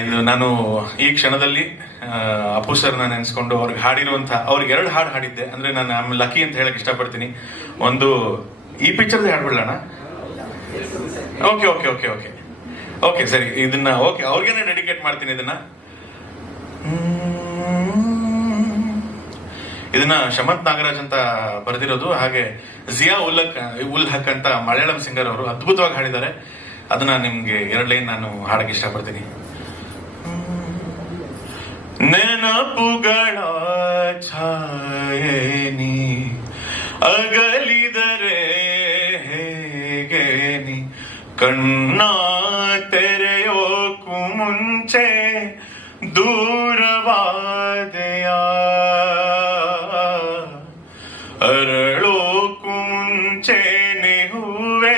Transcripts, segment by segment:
ಇದು ನಾನು ಈ ಕ್ಷಣದಲ್ಲಿ ಅಪು ಅಪ್ಪು ಸರ್ನ ನೆನೆಸ್ಕೊಂಡು ಅವ್ರಿಗೆ ಹಾಡಿರುವಂತ ಅವ್ರಿಗೆ ಎರಡು ಹಾಡು ಹಾಡಿದ್ದೆ. ಅಂದ್ರೆ ನಾನು ಆಮೇಲೆ ಲಕ್ಕಿ ಅಂತ ಹೇಳಕ್ ಇಷ್ಟಪಡ್ತೀನಿ. ಒಂದು, ಈ picture ಹಾಡ್ಬಿಡೋಣ. Okay okay okay okay. Okay, ಸರಿ. ಇದನ್ನ, ಓಕೆ, ಅವ್ರಿಗೇನೆ ಡೆಡಿಕೇಟ್ ಮಾಡ್ತೀನಿ ಇದನ್ನ. ಇದನ್ನ ಶಮಂತ್ ನಾಗರಾಜ್ ಅಂತ ಬರೆದಿರೋದು. ಹಾಗೆ ಜಿಯಾ ಉಲ್ಲಕ್ ಉಲ್ ಹಕ್ ಅಂತ ಮಲಯಾಳಂ ಸಿಂಗರ್ ಅವರು ಅದ್ಭುತವಾಗಿ ಹಾಡಿದ್ದಾರೆ. ಅದನ್ನ ನಿಮ್ಗೆ ಎರಡು ಲೈನ್ ನಾನು ಹಾಡಕ್ಕೆ ಇಷ್ಟಪಡ್ತೀನಿ. ನೆನಪುಗಳ ಛಾಯೇನಿ ಅಗಲಿದರೆ ಹೇಗೆ ನೀ ಕಣ್ಣ ತೆರೆಯೋಕು ಮುಂಚೆ ದೂರವಾದೆಯ ಅರಳೋಕು ಮುಂಚೆ ಹೂವೆ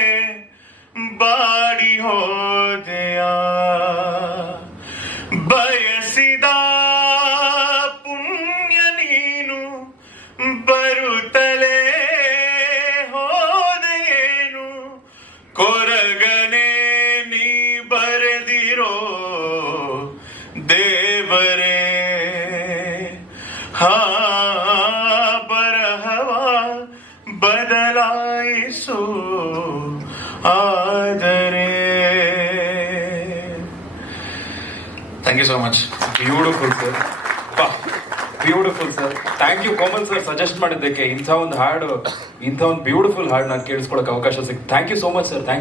ದೇವರೇ, ಹಾ ಬರಹವ ಬದಲಾಯಿಸು ಆದರೆ. Thank you so much beautiful sir beautiful sir thank you Komal sir suggest ಮಾಡಿದ್ದಕ್ಕೆ ಇಂಥ ಒಂದು ಹಾಡು ಇಂಥ ಒಂದು ಬ್ಯೂಟಿಫುಲ್ ಹಾಡು ನಾನು ಕೇಳಿಸ್ಕೊಳಕ್ಕೆ ಅವಕಾಶ ಸಿಕ್ತು thank you so much sir thank you